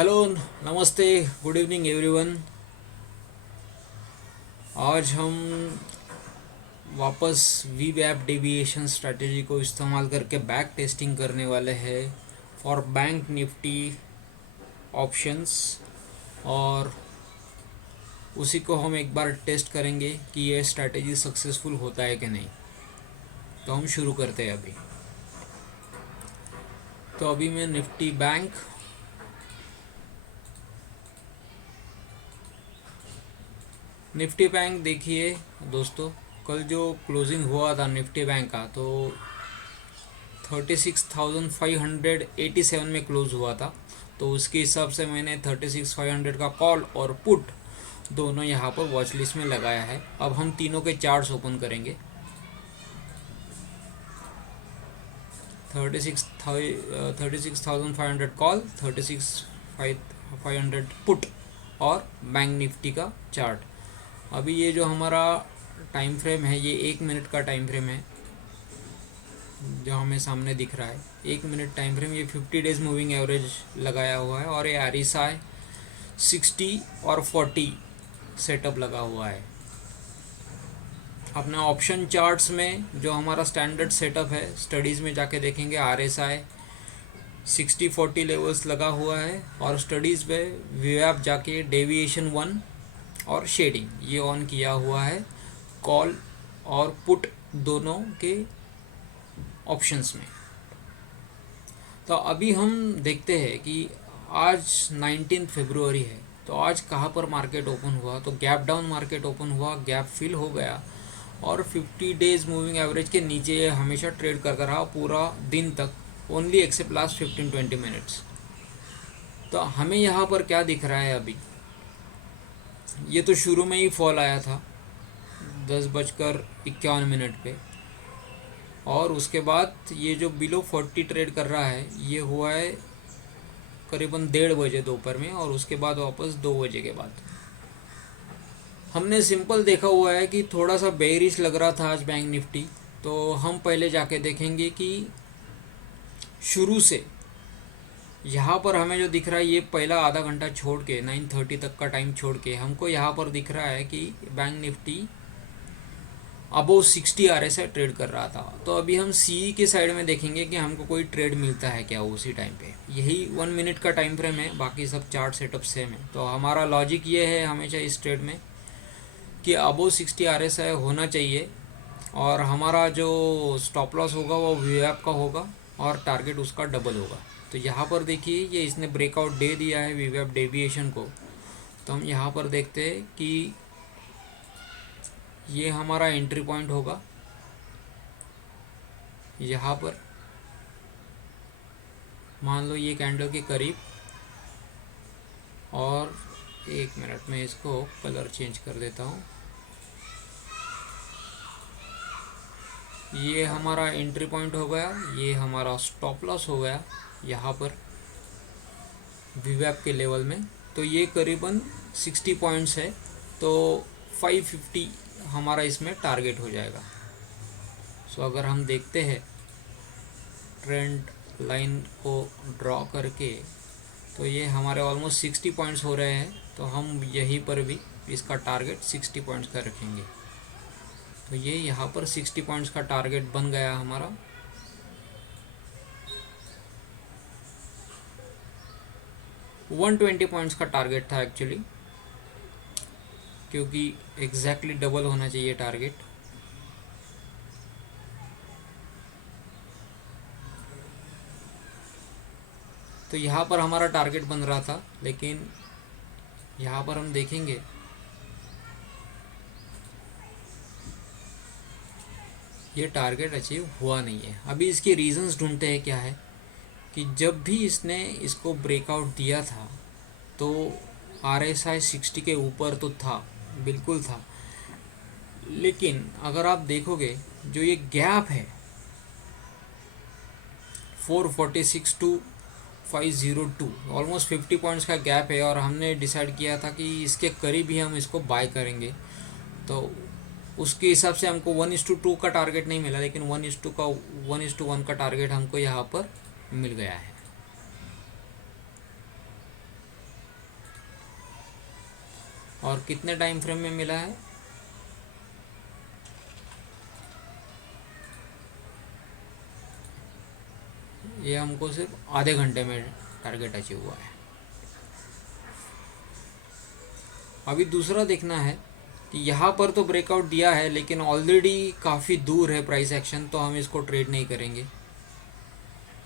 Hello, नमस्ते, good evening everyone. आज हम वापस वी वैप डेविएशन स्ट्रैटेजी को इस्तेमाल करके बैक टेस्टिंग करने वाले हैं फॉर बैंक निफ्टी ऑप्शंस। और उसी को हम एक बार टेस्ट करेंगे कि ये स्ट्रैटेजी सक्सेसफुल होता है कि नहीं। तो हम शुरू करते हैं अभी। तो अभी मैं निफ्टी बैंक देखिए दोस्तों, कल जो क्लोजिंग हुआ था निफ्टी बैंक का, तो 36,587 में क्लोज हुआ था। तो उसके हिसाब से मैंने 36,500 का कॉल और पुट दोनों यहाँ पर वॉच लिस्ट में लगाया है। अब हम तीनों के चार्ट्स ओपन करेंगे। 36,500 कॉल, 36,500 पुट और बैंक निफ्टी का चार्ट। अभी ये जो हमारा टाइम फ्रेम है, ये 1 मिनट का टाइम फ्रेम है जो हमें सामने दिख रहा है। 1 मिनट टाइम फ्रेम, ये 50 डेज मूविंग एवरेज लगाया हुआ है और ये RSI 60 और 40 सेटअप लगा हुआ है। अपने ऑप्शन चार्ट्स में जो हमारा स्टैंडर्ड सेटअप है, स्टडीज़ में जाके देखेंगे RSI 60-40 लेवल्स लगा हुआ है। और स्टडीज़ में वीवैप जाके डेविएशन 1 और शेडिंग ये ऑन किया हुआ है कॉल और पुट दोनों के ऑप्शंस में। तो अभी हम देखते हैं कि आज 19 फरवरी है, तो आज कहाँ पर मार्केट ओपन हुआ। तो गैप डाउन मार्केट ओपन हुआ, गैप फिल हो गया और 50 डेज मूविंग एवरेज के नीचे ये हमेशा ट्रेड करता रहा पूरा दिन तक, ओनली एक्सेप्ट लास्ट 15-20 मिनट्स। तो हमें यहाँ पर क्या दिख रहा है अभी, ये तो शुरू में ही फॉल आया था 10:51 पे, और उसके बाद ये जो बिलो 40 ट्रेड कर रहा है ये हुआ है करीबन 1:30 दोपहर में, और उसके बाद वापस 2 बजे के बाद हमने सिंपल देखा हुआ है कि थोड़ा सा बेरिश लग रहा था आज बैंक निफ्टी। तो हम पहले जाके देखेंगे कि शुरू से यहाँ पर हमें जो दिख रहा है, ये पहला आधा घंटा छोड़ के 9:30 तक का टाइम छोड़ के हमको यहाँ पर दिख रहा है कि bank Nifty above 60 RSI trade कर रहा था। तो अभी हम CE के साइड में देखेंगे कि हमको कोई ट्रेड मिलता है क्या उसी टाइम पे। यही 1 मिनट का टाइम फ्रेम है, बाकी सब चार्ट सेटअप सेम है। तो हमारा लॉजिक ये है हमेशा इस ट्रेड में कि अबोव 60 RSI होना चाहिए, और हमारा जो स्टॉप लॉस होगा वो वीवैप का होगा और टारगेट उसका डबल होगा। तो यहाँ पर देखिए, ये इसने ब्रेकआउट दे दिया है वीवैप डेविएशन को। तो हम यहाँ पर देखते हैं कि ये हमारा एंट्री पॉइंट होगा यहाँ पर। मान लो ये कैंडल के करीब, और 1 मिनट में इसको कलर चेंज कर देता हूँ। ये हमारा एंट्री पॉइंट हो गया, ये हमारा स्टॉप लॉस हो गया यहाँ पर वीवैप के लेवल में। तो ये करीबन 60 पॉइंट्स है, तो 550 हमारा इसमें टारगेट हो जाएगा। सो अगर हम देखते हैं ट्रेंड लाइन को ड्रॉ करके, तो ये हमारे ऑलमोस्ट 60 पॉइंट्स हो रहे हैं। तो हम यहीं पर भी इसका टारगेट 60 पॉइंट्स का रखेंगे। तो ये यहाँ पर 60 पॉइंट्स का टारगेट बन गया हमारा। वन 120 पॉइंट्स का टारगेट था एक्चुअली, क्योंकि एग्जैक्टली डबल होना चाहिए टारगेट। तो यहाँ पर हमारा टारगेट बन रहा था, लेकिन यहाँ पर हम देखेंगे ये टारगेट अचीव हुआ नहीं है। अभी इसके रीजंस ढूंढते हैं क्या है कि जब भी इसने इसको ब्रेकआउट दिया था तो RSI 60 के ऊपर तो था, बिल्कुल था। लेकिन अगर आप देखोगे जो ये गैप है 446 टू 502, ऑलमोस्ट 50 पॉइंट्स का गैप है, और हमने डिसाइड किया था कि इसके करीब ही हम इसको बाय करेंगे। तो उसके हिसाब से हमको 1:2 का टारगेट नहीं मिला, लेकिन 1:1 का टारगेट हमको यहाँ पर मिल गया है। और कितने टाइम फ्रेम में मिला है? ये हमको सिर्फ आधे घंटे में टारगेट अचीव हुआ है। अभी दूसरा देखना है कि यहाँ पर तो ब्रेकआउट दिया है लेकिन ऑलरेडी काफ़ी दूर है प्राइस एक्शन, तो हम इसको ट्रेड नहीं करेंगे।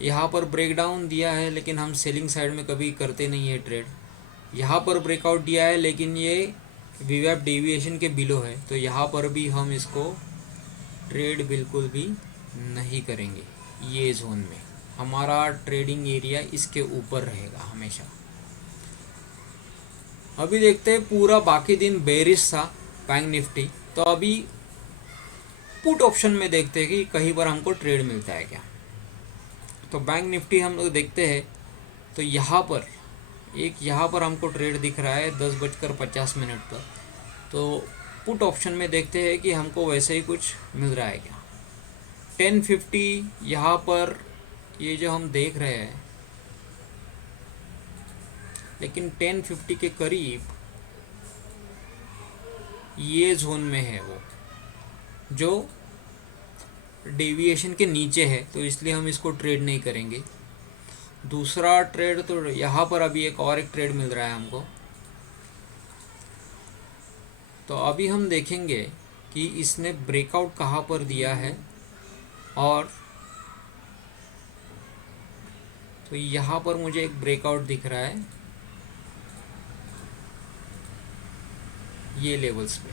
यहाँ पर ब्रेकडाउन दिया है लेकिन हम सेलिंग साइड में कभी करते नहीं है ट्रेड। यहाँ पर ब्रेकआउट दिया है लेकिन ये वीवैप डेविएशन के बिलो है, तो यहाँ पर भी हम इसको ट्रेड बिल्कुल भी नहीं करेंगे। ये जोन में हमारा ट्रेडिंग एरिया इसके ऊपर रहेगा हमेशा। अभी देखते हैं, पूरा बाकी दिन बेरिश था बैंक निफ्टी, तो अभी पुट ऑप्शन में देखते हैं कि कहीं पर हमको ट्रेड मिलता है क्या। तो बैंक निफ्टी हम लोग देखते हैं, तो यहाँ पर हमको ट्रेड दिख रहा है 10:50 पर। तो पुट ऑप्शन में देखते हैं कि हमको वैसे ही कुछ मिल रहा है क्या। 10:50 यहाँ पर ये जो हम देख रहे हैं, लेकिन 10:50 के करीब ये जोन में है वो जो डेविएशन के नीचे है, तो इसलिए हम इसको ट्रेड नहीं करेंगे। दूसरा ट्रेड तो यहाँ पर अभी एक ट्रेड मिल रहा है हमको। तो अभी हम देखेंगे कि इसने ब्रेकआउट कहाँ पर दिया है, और तो यहाँ पर मुझे एक ब्रेकआउट दिख रहा है ये लेवल्स पे,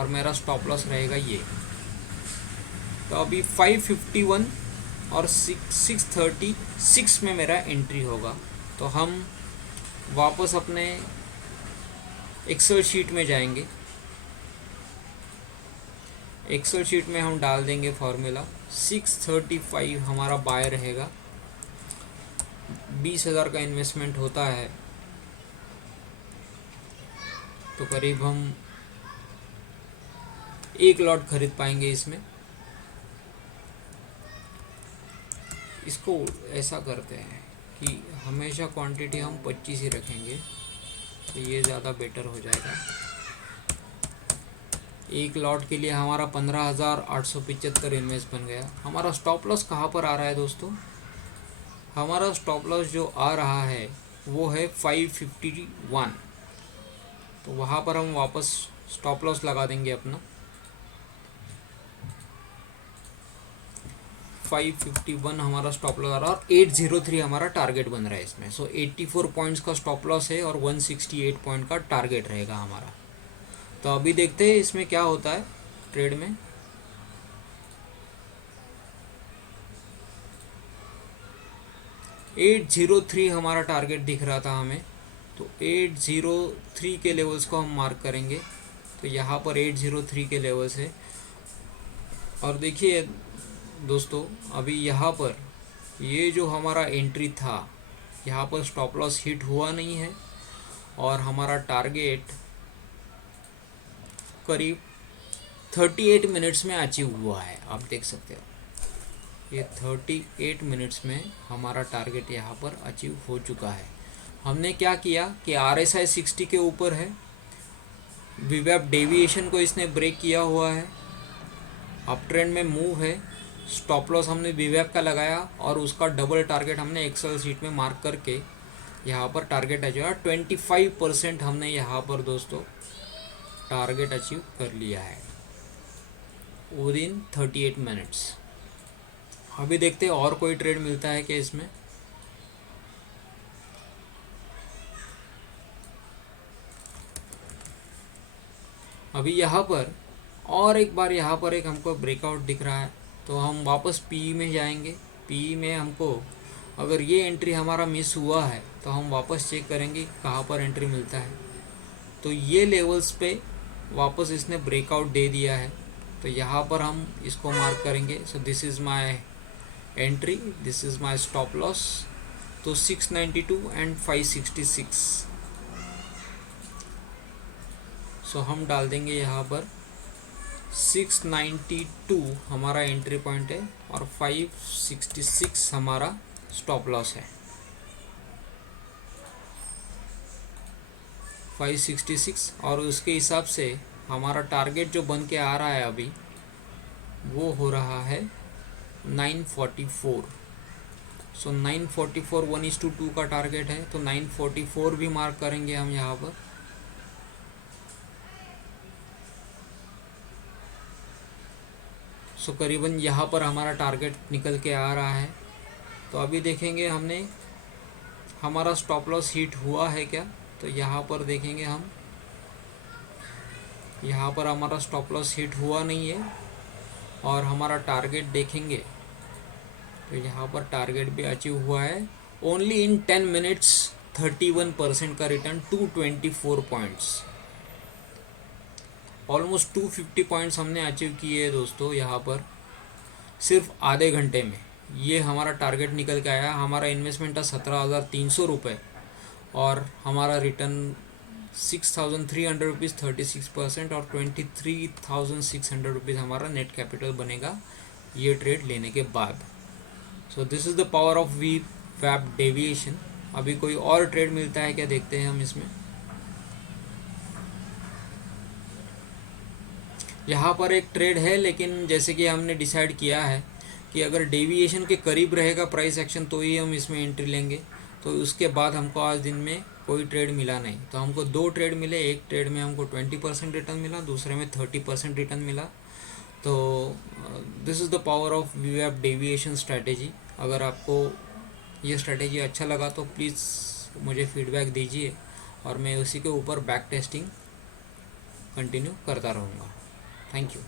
और मेरा स्टॉप लॉस रहेगा ये। तो अभी 551 और 636 में मेरा एंट्री होगा। तो हम वापस अपने एक्सेल शीट में जाएंगे। एक्सेल शीट में हम डाल देंगे फॉर्मूला। 635 हमारा बाय रहेगा। 20,000 का इन्वेस्टमेंट होता है, तो करीब हम 1 लॉट खरीद पाएंगे इसमें। इसको ऐसा करते हैं कि हमेशा क्वांटिटी हम 25 ही रखेंगे, तो ये ज़्यादा बेटर हो जाएगा। 1 लॉट के लिए हमारा 15,875 इन्वेस्ट बन गया। हमारा स्टॉप लॉस कहाँ पर आ रहा है दोस्तों? हमारा स्टॉप लॉस जो आ रहा है वो है 551। तो वहाँ पर हम वापस स्टॉप लॉस लगा देंगे अपना 551 हमारा स्टॉप लॉस आ रहा है, और 803 हमारा टारगेट बन रहा है इसमें। सो 84 पॉइंट्स का स्टॉप लॉस है और 168 पॉइंट का टारगेट रहेगा हमारा। तो अभी देखते हैं इसमें क्या होता है ट्रेड में। $803 हमारा टारगेट दिख रहा था हमें, तो 803 के लेवल्स को हम मार्क करेंगे। तो यहाँ पर 803 के लेवल्स है, और देखिए दोस्तों अभी यहाँ पर ये जो हमारा एंट्री था, यहाँ पर स्टॉप लॉस हिट हुआ नहीं है, और हमारा टारगेट करीब 38 मिनट्स में अचीव हुआ है। आप देख सकते हो ये 38 मिनट्स में हमारा टारगेट यहाँ पर अचीव हो चुका है। हमने क्या किया कि RSI 60 के ऊपर है, वीवैप डेविएशन को इसने ब्रेक किया हुआ है, अप ट्रेंड में मूव है। स्टॉप लॉस हमने वीवैप का लगाया और उसका डबल टारगेट हमने एक्सेल शीट में मार्क करके यहाँ पर टारगेट अचीव 25% हमने यहाँ पर दोस्तों टारगेट अचीव कर लिया है विदिन 38 मिनट्स। अभी देखते हैं और कोई ट्रेड मिलता है क्या इसमें। अभी यहाँ पर और एक बार यहाँ पर एक हमको ब्रेकआउट दिख रहा है, तो हम वापस पी में जाएंगे। पी में हमको अगर ये एंट्री हमारा मिस हुआ है तो हम वापस चेक करेंगे कहाँ पर एंट्री मिलता है। तो ये लेवल्स पे वापस इसने ब्रेकआउट दे दिया है, तो यहाँ पर हम इसको मार्क करेंगे। So this is my entry, this is my stop loss. तो 692 एंड 566। सो हम डाल देंगे यहाँ पर 692 हमारा एंट्री पॉइंट है और 566 हमारा स्टॉप लॉस है। 566 और उसके हिसाब से हमारा टारगेट जो बन के आ रहा है अभी वो हो रहा है 944। सो 944 1:2 का टारगेट है, तो 944 भी मार्क करेंगे हम यहाँ पर। सो करीबन यहाँ पर हमारा टारगेट निकल के आ रहा है। तो अभी देखेंगे हमने हमारा स्टॉप लॉस हिट हुआ है क्या, तो यहाँ पर देखेंगे हम, यहाँ पर हमारा स्टॉप लॉस हिट हुआ नहीं है। और हमारा टारगेट देखेंगे तो यहाँ पर टारगेट भी अचीव हुआ है। ओनली इन 10 मिनट्स 31% का रिटर्न, 224 पॉइंट्स, ऑलमोस्ट 250 पॉइंट्स हमने अचीव किए हैं दोस्तों यहाँ पर सिर्फ आधे घंटे में। ये हमारा टारगेट निकल के आया। हमारा इन्वेस्टमेंट था 17,300 रुपये और हमारा रिटर्न 6,300 रुपीज़, 36% और 23,600 रुपीज़ हमारा नेट कैपिटल बनेगा ये ट्रेड लेने के बाद। So this is the power of VWAP deviation. अभी कोई और ट्रेड मिलता है क्या, देखते हैं हम इसमें। यहाँ पर एक ट्रेड है, लेकिन जैसे कि हमने डिसाइड किया है कि अगर डेविएशन के करीब रहेगा प्राइस एक्शन तो ही हम इसमें एंट्री लेंगे। तो उसके बाद हमको आज दिन में कोई ट्रेड मिला नहीं, तो हमको 2 ट्रेड मिले। एक ट्रेड में हमको 20% रिटर्न मिला, दूसरे में 30% रिटर्न मिला। तो this is the power of VWAP deviation strategy. अगर आपको ये स्ट्रैटेजी अच्छा लगा तो प्लीज़ मुझे फीडबैक दीजिए और मैं उसी के ऊपर बैक टेस्टिंग कंटिन्यू करता रहूँगा। Thank you.